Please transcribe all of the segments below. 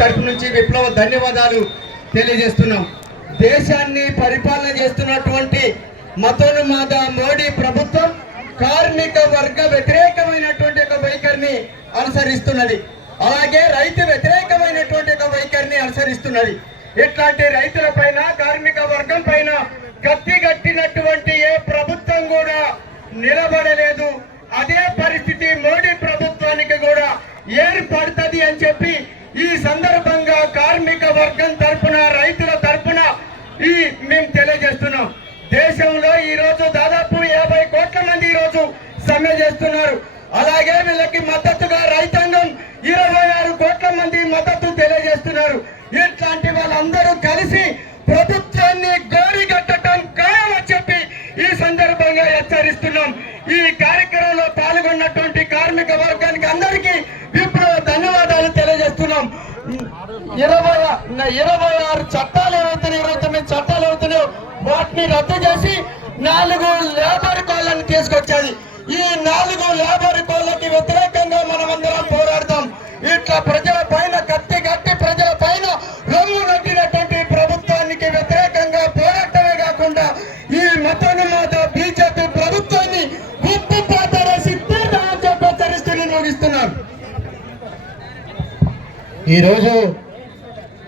తరపు నుంచి విప్లవ ధన్యవాదాలు తెలియజేస్తున్నాం. దేశాన్ని పరిపాలన చేస్తున్నటువంటి మతోన్మాద మోడీ ప్రభుత్వం కార్మిక వర్గ వ్యతిరేకమైనటువంటి ఒక వైఖరిని అనుసరిస్తున్నది. అలాగే రైతు వ్యతిరేకమైనటువంటి ఒక వైఖరిని అనుసరిస్తున్నది. ఇట్లాంటి రైతుల పైన కార్మిక వర్గం పైన కత్తి కట్టినటువంటి ఏ ప్రభుత్వం కూడా నిలబడే వర్గం తరపున రైతుల తరఫున ఈ మేము తెలియజేస్తున్నాం. దేశంలో ఈ రోజు దాదాపు యాభై కోట్ల మంది ఈ రోజు సమ్మె చేస్తున్నారు. అలాగే వీళ్ళకి మద్దతుగా రైతాంగం ఇరవై ఆరు కోట్ల మంది మద్దతు తెలియజేస్తున్నారు. ఇట్లాంటి వాళ్ళందరూ కలిసి ప్రభుత్వాన్ని గోరి కట్టడం ఖాయమని చెప్పి ఈ సందర్భంగా హెచ్చరిస్తున్నాం. ఈ కార్యక్రమంలో పాల్గొన్నటువంటి కార్మిక వర్గానికి అందరికీ విప్లవ ధన్యవాదాలు తెలియజేస్తున్నాం. ఇరవై ఇరవై ఆరు చట్టాలు ఏవైతున్నాయి ఇరవై తొమ్మిది చట్టాలు ఏవైతున్నాయో వాటిని రద్దు చేసి నాలుగు లేబర్ కోళ్ళని తీసుకొచ్చేది. ఈ నాలుగు లేబర్ కోళ్ళకి వ్యతిరేకంగా మనం అందరం పోరాడతాం. ఇట్లా ప్రజల పైన కత్తి కట్టి ప్రజల పైన రొమ్ము కట్టినటువంటి ప్రభుత్వానికి వ్యతిరేకంగా పోరాటమే కాకుండా ఈ మతోన్మాద బీజేపీ ప్రభుత్వాన్ని ఉప్పు పాతరేసి తీర్థమని చెప్పి హెచ్చరిస్తూనే ఈరోజు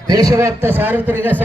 దేశవ్యాప్త సార్వత్రిక